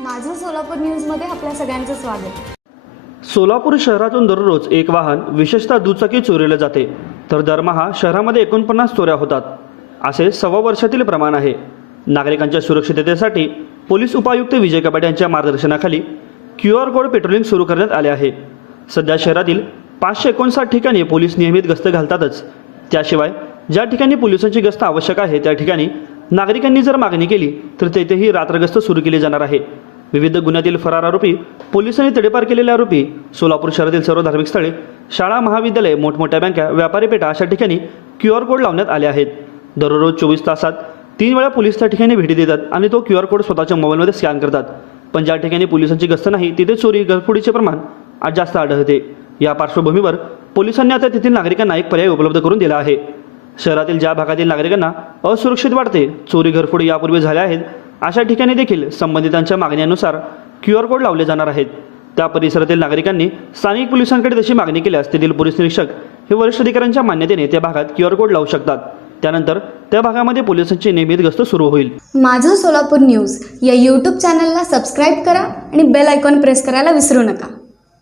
माझं सोलापूर न्यूजमध्ये आपल्या सगळ्यांचं स्वागत. सोलापूर शहरातून दररोज एक वाहन विशेषतः दुचाकी चोरीला जाते. तर दरमहा शहरामध्ये एकोणपन्नास चोऱ्या होतात. असे सव्वा वर्षातील प्रमाण आहे. नागरिकांच्या सुरक्षिततेसाठी पोलीस उपायुक्त विजय कपाट यांच्या मार्गदर्शनाखाली क्यू आर कोड पेट्रोलिंग सुरू करण्यात आले आहे. सध्या शहरातील पाचशे एकोणसाठ ठिकाणी पोलीस नियमित गस्त घालतातच. त्याशिवाय ज्या ठिकाणी पोलिसांची गस्त आवश्यक आहे त्या ठिकाणी नागरिकांनी जर मागणी केली तर तेथेही रात्रगस्त सुरू केली जाणार आहे. विविध गुन्ह्यातील फरार आरोपी पोलिसांनी तडेपार केलेले आरोपी सोलापूर शहरातील सर्व धार्मिक स्थळे शाळा महाविद्यालय मोठमोठ्या बँका व्यापारी पेठा अशा ठिकाणी क्यू आर कोड लावण्यात आले आहेत. दररोज चोवीस तासात तीन वेळा पोलीस त्या ठिकाणी भेटी देतात आणि तो क्यू आर कोड स्वतःच्या मोबाईलमध्ये स्कॅन करतात. पण ज्या ठिकाणी पोलिसांची गस्त नाही तिथे चोरी घरफोडीचे प्रमाण आज जास्त आढळते. या पार्श्वभूमीवर पोलिसांनी आता तेथील नागरिकांना एक पर्याय उपलब्ध करून दिला आहे. शहरातील ज्या भागातील नागरिकांना असुरक्षित वाटते चोरी घरफोडी यापूर्वी झाल्या आहेत अशा ठिकाणी देखील संबंधितांच्या मागण्यानुसार क्यू आर कोड लावले जाणार आहेत. त्या परिसरातील नागरिकांनी स्थानिक पोलिसांकडे तशी मागणी केल्यास तेथील पोलीस निरीक्षक हे वरिष्ठ अधिकाऱ्यांच्या मान्यतेने त्या भागात क्यू आर कोड लावू शकतात. त्यानंतर त्या भागामध्ये पोलिसांची नियमित गस्त सुरू होईल. माझं सोलापूर न्यूज या यूट्यूब चॅनलला सबस्क्राईब करा आणि बेल आयकॉन प्रेस करायला विसरू नका.